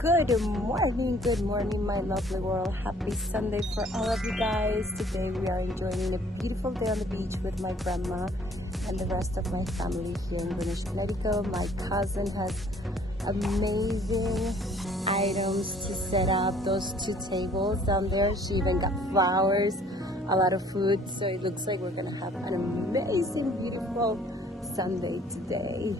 Good morning, my lovely world. Happy Sunday for all of you guys. Today we are enjoying a beautiful day on the beach with my grandma and the rest of my family here in Greenwich, Connecticut. My cousin has amazing items to set up those two tables down there. She even got flowers, a lot of food, so it looks like we're gonna have an amazing, beautiful Sunday today.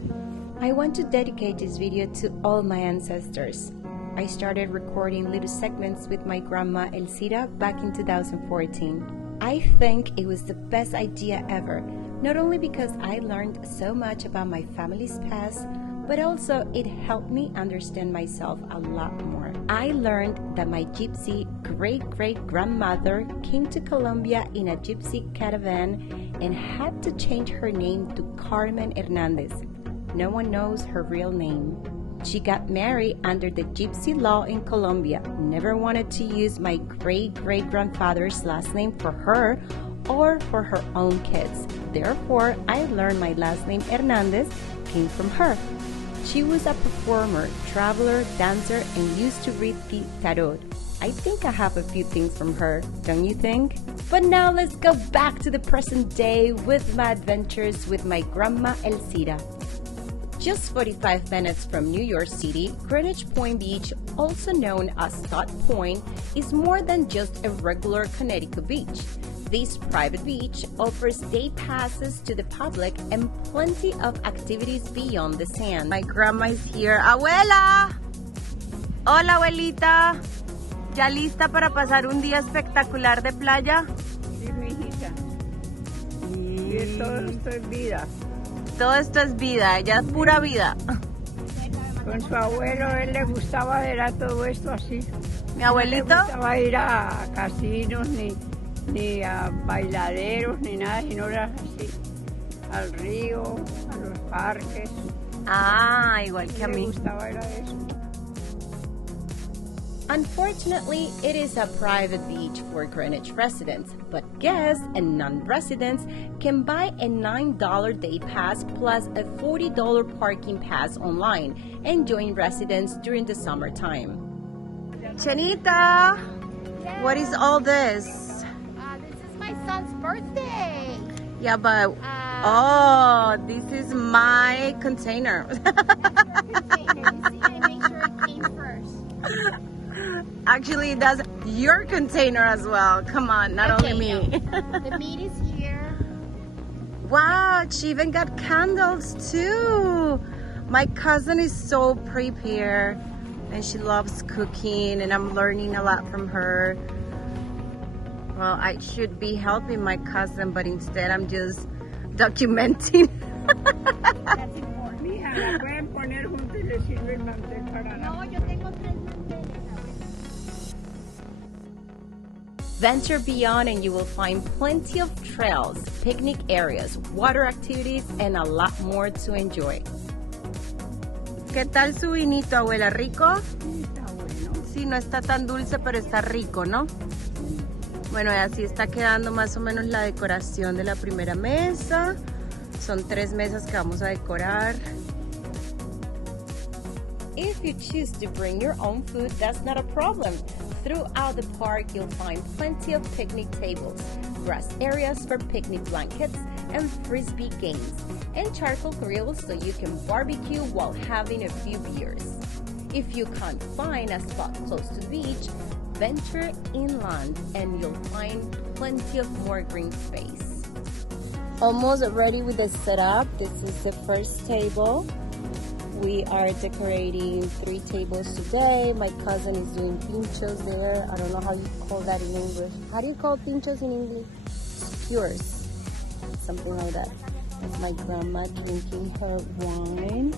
I want to dedicate this video to all my ancestors. I started recording little segments with my grandma Elcira back in 2014. I think it was the best idea ever, not only because I learned so much about my family's past, but also it helped me understand myself a lot more. I learned that my gypsy great-great-grandmother came to Colombia in a gypsy caravan and had to change her name to Carmen Hernandez. No one knows her real name. She got married under the gypsy law in Colombia, never wanted to use my great-great-grandfather's last name for her or for her own kids. Therefore, I learned my last name Hernandez came from her. She was a performer, traveler, dancer, and used to read the tarot. I think I have a few things from her, don't you think? But now let's go back to the present day with my adventures with my grandma Elcira. Just 45 minutes from New York City, Greenwich Point Beach, also known as Stott Point, is more than just a regular Connecticut beach. This private beach offers day passes to the public and plenty of activities beyond the sand. My grandma is here. ¡Abuela! Hola, abuelita. ¿Ya lista para pasar un día espectacular de playa? Sí, mi hijita. Y todo esto es vida. Todo esto es vida, ella es pura vida. Con su abuelo, él le gustaba ver a todo esto así. ¿Mi abuelito? No le gustaba ir a casinos, ni a bailaderos, ni nada, sino era así. Al río, a los parques. Ah, igual que a mí. Le gustaba era eso. Unfortunately, it is a private beach for Greenwich residents, but guests and non-residents can buy a $9 day pass plus a $40 parking pass online and join residents during the summertime. Chanita, Yes. what is all this? This is my son's birthday. Yeah, but this is my container. Container. You see, I make sure it came first. Actually, that's your container as well. Come on, not Okay, only me. no. The meat is here. Wow, she even got candles too. My cousin is so prepared and she loves cooking and I'm learning a lot from her. Well, I should be helping my cousin, but instead I'm just documenting. That's important. Mija, la pueden poner junto y le sirve el mantel para la... No, yo tengo 3 manteles. Venture beyond and you will find plenty of trails, picnic areas, water activities, and a lot more to enjoy. ¿Qué tal su vinito, abuela? ¿Rico? Sí, está bueno. Sí, no está tan dulce, pero está rico, ¿no? Bueno, y así está quedando más o menos la decoración de la primera mesa. Son 3 mesas que vamos a decorar. If you choose to bring your own food, that's not a problem. Throughout the park, you'll find plenty of picnic tables, grass areas for picnic blankets, and frisbee games, and charcoal grills so you can barbecue while having a few beers. If you can't find a spot close to the beach, venture inland and you'll find plenty of more green space. Almost ready with the setup. This is the first table. We are decorating 3 tables today. My cousin is doing pinchos there. I don't know how you call that in English. How do you call pinchos in English? Skewers. Something like that. That's my grandma drinking her wine.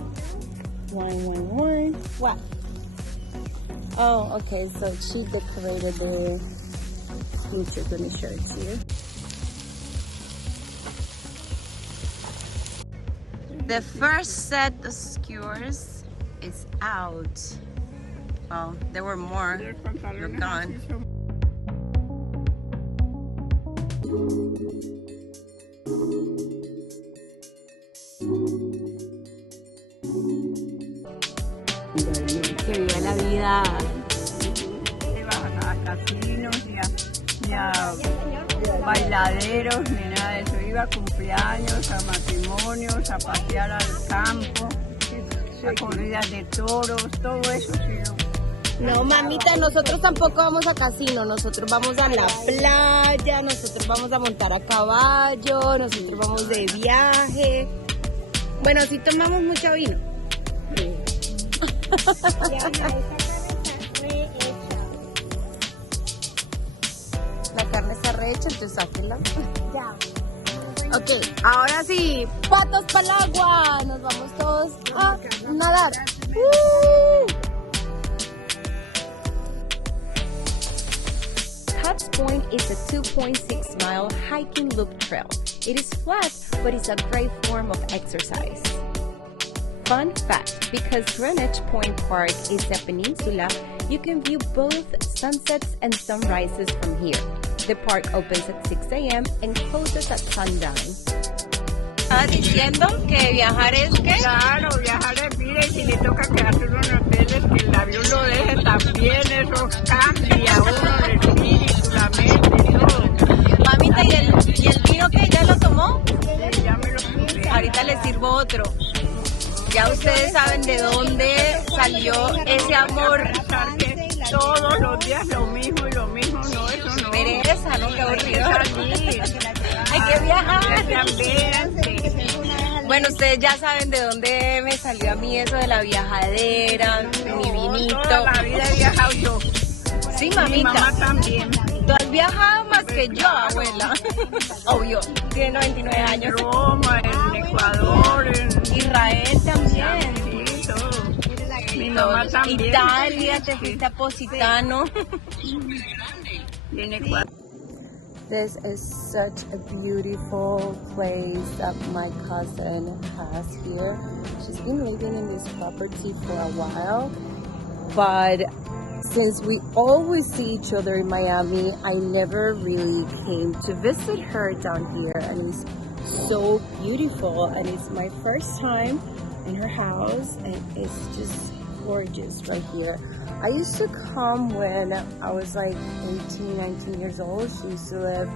Wine. What? Oh, okay. So she decorated the pinchos. Let me show it to you. The first set of skewers is out. Well, there were more. They're gone. Que viva la vida. Yeah. Ni a casinos, ni a bailaderos, ni nada de eso. Iba a cumpleaños, a matrimonios, a pasear al campo, a corridas de toros, todo eso sí. No, mamita, nosotros tampoco vamos a casino, nosotros vamos a la playa, nosotros vamos a montar a caballo, nosotros vamos de viaje. Bueno, sí tomamos mucho vino. La carne está rehecha, entonces sáquela. Ya. Ok, ahora sí, patos para el agua. Nos vamos todos a nadar. Cutts Point is a 2.6-mile hiking loop trail. It is flat, but it's a great form of exercise. Fun fact, because Greenwich Point Park is a peninsula, you can view both sunsets and sunrises from here. The park opens at 6 a.m. and closes at sundown. ¿Estás diciendo que viajar es qué? Claro, viajar es vida y si le toca quedarse uno en hoteles, que el avión lo deje también, eso cambia uno el espíritu, la mente, todo. Mamita, ¿y el vino que ya lo tomó? Sí, ya me lo puse. Ahorita les sirvo otro. Ya ustedes saben de dónde salió ese amor. Pensar que todos los días lo mismo y lo mismo, no, eso no. Pereza, ¿no? Qué aburrido. Hay que viajar. También. Bueno, ustedes ya saben de dónde me salió a mí eso de la viajadera, mi vinito. Toda la vida he viajado yo. Sí, Mi mamita. mamá también. Tú has viajado más que yo, abuela. Obvio, tiene 99 años. En Roma, en Ecuador, en Israel también. sí, todo. Mi mamá también. Italia, te fuiste a Positano. Y en Ecuador. This is such a beautiful place that my cousin has here. She's been living in this property for a while, but since we always see each other in Miami, I never really came to visit her down here, and it's so beautiful, and it's my first time in her house, and it's just gorgeous right here. I used to come when I was like 18, 19 years old. She used to live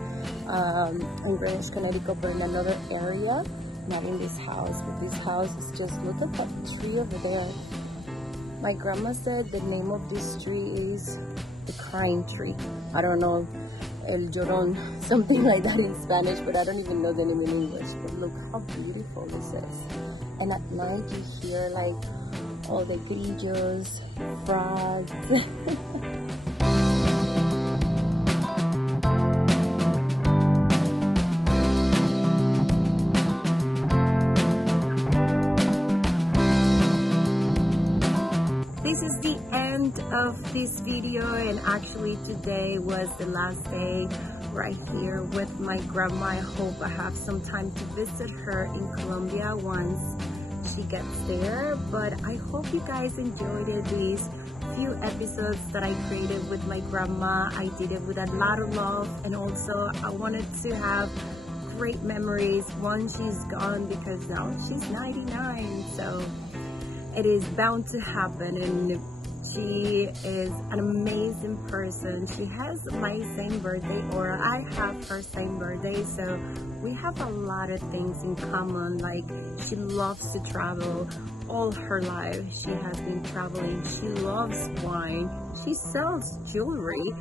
in Greenwich, Connecticut, but in another area, not in this house. But this house is just, look at that tree over there. My grandma said the name of this tree is the crying tree. I don't know, El Llorón, something like that in Spanish, but I don't even know the name in English. But look how beautiful this is. And at night you hear like all the grillos, frogs. This is the end of this video, and actually today was the last day right here with my grandma. I hope I have some time to visit her in Colombia once she gets there, but I hope you guys enjoyed it, these few episodes that I created with my grandma. I did it with a lot of love, and also I wanted to have great memories once she's gone, because now she's 99, so it is bound to happen. And she is an amazing person. She has my same birthday, or I have her same birthday, so we have a lot of things in common. Like, she loves to travel all her life. She has been traveling. She loves wine. She sells jewelry,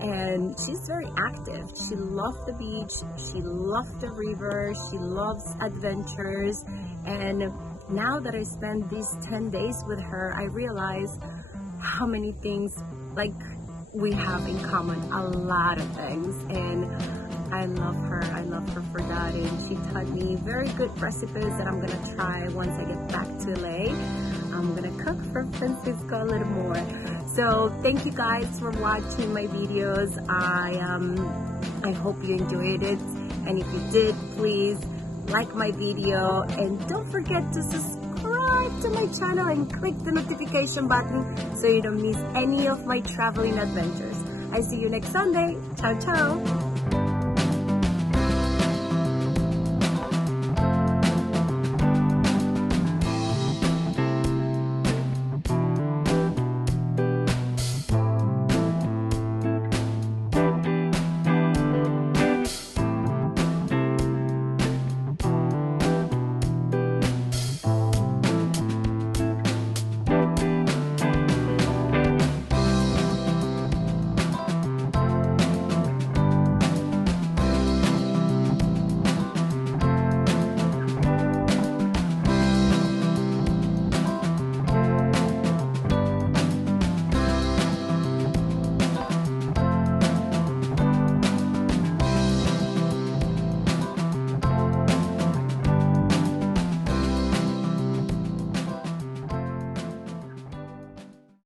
and she's very active. She loves the beach. She loves the river. She loves adventures. And now that I spent these 10 days with her, I realize how many things like we have in common, a lot of things. And I love her for that. And she taught me very good recipes that I'm gonna try once I get back to LA. I'm gonna cook for Francisco a little more. So thank you guys for watching my videos. I hope you enjoyed it, and if you did, please like my video, and don't forget to subscribe to my channel and click the notification button so you don't miss any of my traveling adventures. I see you next Sunday. Ciao, ciao.